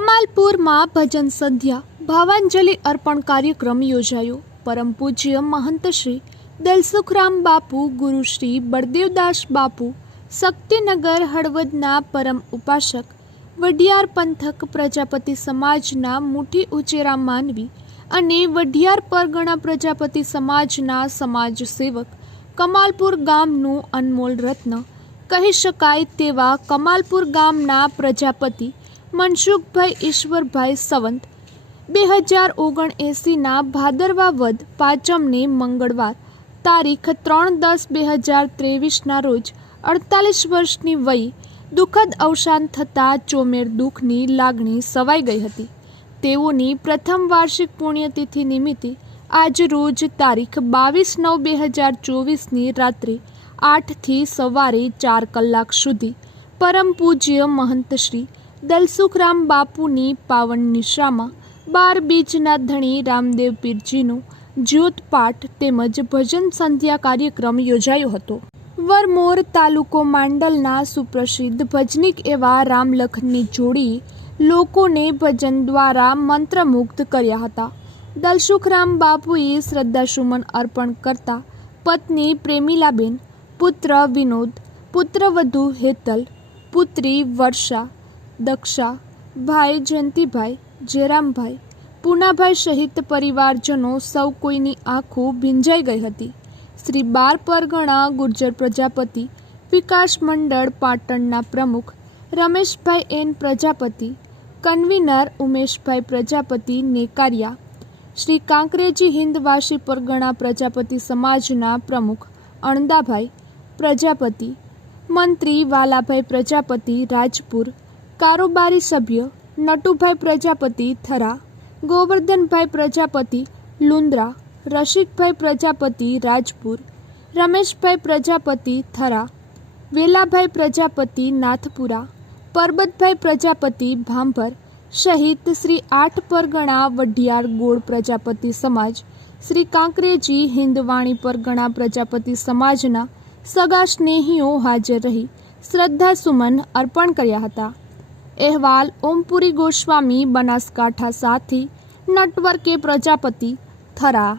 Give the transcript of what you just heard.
કમાલપુરમાં ભજન સંધ્યા ભાવાંજલિ અર્પણ કાર્યક્રમ યોજાયો. પરમ પૂજ્ય મહંત શ્રી દલસુખરામ બાપુ, ગુરુ શ્રી બળદેવદાસ બાપુ, શક્તિનગર હળવદના પરમ ઉપાસક, વઢિયાર પંથક પ્રજાપતિ સમાજના મુઠી ઉચેરા માનવી અને વઢિયાર પરગણા પ્રજાપતિ સમાજના સમાજ સેવક, કમાલપુર ગામનું અનમોલ રત્ન કહી શકાય તેવા કમાલપુર ગામના પ્રજાપતિ મનસુખભાઈ ઈશ્વરભાઈ સંવત 2079ના ભાદરવા વદ પાંચમને મંગળવાર તારીખ 3/10/2023ના રોજ 48 વર્ષની વયે દુઃખદ અવસાન થતાં ચોમેર દુઃખની લાગણી સવાઈ ગઈ હતી. તેઓની પ્રથમ વાર્ષિક પુણ્યતિથિ નિમિત્તે આજ રોજ તારીખ 22/9/2024ની રાત્રે 8થી સવારે 4 કલાક સુધી પરમ પૂજ્ય મહંત શ્રી દલસુખરામ બાપુની પાવન નિશ્રામાં 12 બીજના ધણી રામદેવ પીરજીનો જ્યોતપાઠ તેમજ ભજન સંધ્યા કાર્યક્રમ યોજાયો હતો. વરમોર તાલુકો માંડલના સુપ્રસિદ્ધ ભજનીક એવા રામલખનની જોડીએ લોકોને ભજન દ્વારા મંત્રમુગ્ધ કર્યા હતા. દલસુખરામ બાપુએ શ્રદ્ધાસુમન અર્પણ કરતા પત્ની પ્રેમીલાબેન, પુત્ર વિનોદ, પુત્રવધુ હેતલ, પુત્રી વર્ષા, દક્ષા, ભાઈ જયંતિભાઈ, જયરામભાઈ, પૂનાભાઈ સહિત પરિવારજનો સૌ કોઈની આંખો ભીંજાઈ ગઈ હતી. શ્રી બાર પરગણા ગુર્જર પ્રજાપતિ વિકાસ મંડળ પાટણના પ્રમુખ રમેશભાઈ એન પ્રજાપતિ, કન્વીનર ઉમેશભાઈ પ્રજાપતિ નેકારિયા, શ્રી કાંકરેજી હિંદવાસી પરગણા પ્રજાપતિ સમાજના પ્રમુખ અણદાભાઈ પ્રજાપતિ, મંત્રી વાલાભાઈ પ્રજાપતિ રાજપુર, કારોબારી સભ્ય નટુભાઈ પ્રજાપતિ થરા, ગોવર્ધનભાઈ પ્રજાપતિ લુંદ્રા, રસિકભાઈ પ્રજાપતિ રાજપુર, રમેશભાઈ પ્રજાપતિ થરા, વેલાભાઈ પ્રજાપતિ નાથપુરા, પરબતભાઈ પ્રજાપતિ ભાંભર સહિત શ્રી 8 પરગણા વઢિયાર ગોળ પ્રજાપતિ સમાજ, શ્રી કાંકરેજી હિંદવાણી પરગણા પ્રજાપતિ સમાજના સગા સ્નેહીઓ હાજર રહી શ્રદ્ધાસુમન અર્પણ કર્યા હતા. અહેવાલ ઓમપુરી ગોસ્વામી, બનાસકાંઠા. સાથી નટવર કે પ્રજાપતિ થરા.